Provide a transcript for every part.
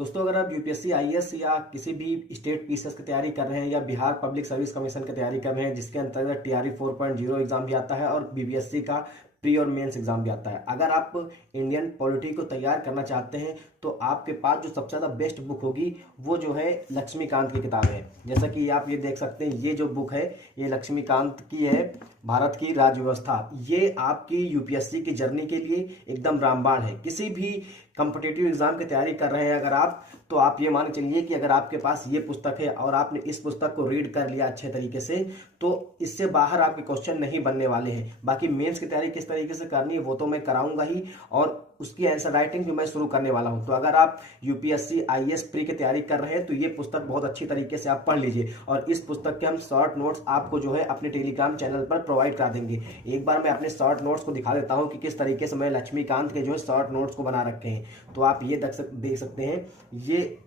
दोस्तों, अगर आप यूपीएससी आईएएस या किसी भी स्टेट पीसीएस की तैयारी कर रहे हैं या बिहार पब्लिक सर्विस कमीशन की तैयारी कर रहे हैं जिसके अंतर्गत टीआरई 4.0 एग्जाम भी आता है और बीपीएससी का प्री और मेंस एग्जाम भी आता है, अगर आप इंडियन पॉलिटी को तैयार करना चाहते हैं तो आपके पास जो सबसे ज़्यादा बेस्ट बुक होगी वो जो है लक्ष्मीकांत की किताब है। जैसा कि आप ये देख सकते हैं, ये जो बुक है ये लक्ष्मीकांत की है, भारत की राज्य व्यवस्था। ये आपकी यूपीएससी की जर्नी के लिए एकदम रामबाण है। किसी भी कॉम्पिटिटिव एग्जाम की तैयारी कर रहे हैं अगर आप, तो आप ये मान के चलिए कि अगर आपके पास ये पुस्तक है और आपने इस पुस्तक को रीड कर लिया अच्छे तरीके से, तो इससे बाहर आपके क्वेश्चन नहीं बनने वाले हैं। बाकी मेंस की तैयारी किस तरीके से करनी है वो तो मैं कराऊंगा ही, और उसकी आंसर राइटिंग भी मैं शुरू करने वाला हूं। तो अगर आप यूपीएससी आईएएस प्री की तैयारी कर रहे हैं तो ये पुस्तक बहुत अच्छी तरीके से आप पढ़ लीजिए, और इस पुस्तक के हम शॉर्ट नोट्स आपको जो है अपने टेलीग्राम चैनल पर प्रोवाइड करा देंगे। एक बार मैं अपने शॉर्ट नोट्स को दिखा देता हूं कि किस तरीके से मैं लक्ष्मीकांत के जो है शॉर्ट नोट्स को बना रखे हैं। तो आप ये देख सकते हैं, ये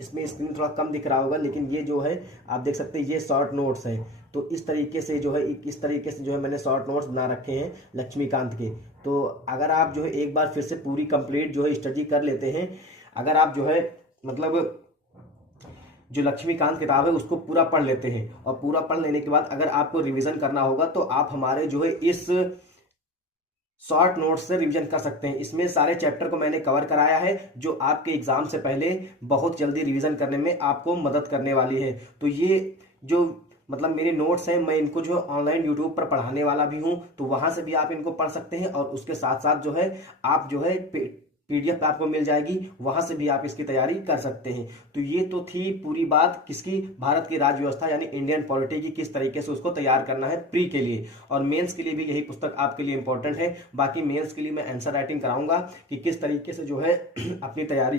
इसमें स्क्रीन थोड़ा कम दिख रहा होगा, लेकिन ये जो है आप देख सकते हैं ये शॉर्ट नोट्स हैं। तो इस तरीके से जो है मैंने शॉर्ट नोट्स बना रखे हैं लक्ष्मीकांत के। तो अगर आप जो है एक बार फिर से पूरी कंप्लीट जो है स्टडी कर लेते हैं, अगर आप जो है मतलब जो लक्ष्मीकांत किताब है उसको पूरा पढ़ लेते हैं, और पूरा पढ़ लेने के बाद अगर आपको रिवीजन करना होगा तो आप हमारे जो है इस शॉर्ट नोट्स से रिवीजन कर सकते हैं। इसमें सारे चैप्टर को मैंने कवर कराया है जो आपके एग्जाम से पहले बहुत जल्दी रिवीजन करने में आपको मदद करने वाली है। तो ये जो मतलब मेरे नोट्स हैं, मैं इनको जो ऑनलाइन यूट्यूब पर पढ़ाने वाला भी हूं, तो वहां से भी आप इनको पढ़ सकते हैं, और उसके साथ साथ जो है आप जो है पीडीएफ आपको मिल जाएगी, वहां से भी आप इसकी तैयारी कर सकते हैं। तो ये तो थी पूरी बात किसकी, भारत की राज्य व्यवस्था यानी इंडियन पॉलिटी की, किस तरीके से उसको तैयार करना है प्री के लिए। और मेंस के लिए भी यही पुस्तक आपके लिए इंपॉर्टेंट है। बाकी मेंस के लिए मैं आंसर राइटिंग कराऊंगा कि किस तरीके से जो है अपनी तैयारी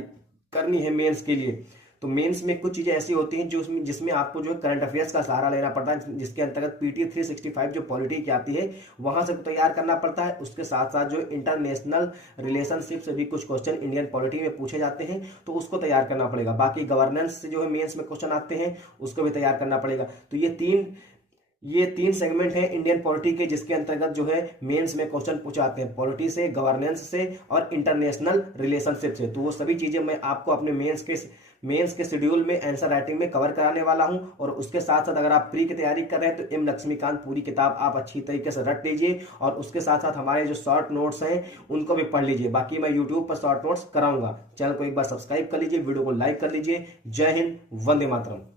करनी है मेंस के लिए। तो मेंस में कुछ चीजें ऐसी होती हैं जिसमें आपको जो है करंट अफेयर्स का सहारा लेना पड़ता है, जिसके अंतर्गत पीटी 365 जो पॉलिटी की आती है वहां से तैयार करना पड़ता है। उसके साथ साथ जो इंटरनेशनल रिलेशनशिप से भी कुछ क्वेश्चन इंडियन पॉलिटी में पूछे जाते हैं, तो उसको तैयार करना पड़ेगा। बाकी गवर्नेंस से जो है मेंस में क्वेश्चन आते हैं उसको भी तैयार करना पड़ेगा। तो ये तीन सेगमेंट है इंडियन पॉलिटी के, जिसके अंतर्गत जो है मेंस में क्वेश्चन पूछे आते हैं, पॉलिटी से, गवर्नेंस से और इंटरनेशनल रिलेशनशिप से। तो वो सभी चीजें मैं आपको अपने मेंस के शेड्यूल में आंसर राइटिंग में कवर कराने वाला हूं। और उसके साथ साथ अगर आप प्री की तैयारी कर रहे हैं तो एम लक्ष्मीकांत पूरी किताब आप अच्छी तरीके से रट लीजिए, और उसके साथ साथ हमारे जो शॉर्ट नोट्स हैं उनको भी पढ़ लीजिए। बाकी मैं यूट्यूब पर शॉर्ट नोट्स कराऊंगा। चैनल को एक बार सब्सक्राइब कर लीजिए, वीडियो को लाइक कर लीजिए। जय हिंद, वंदे मातरम।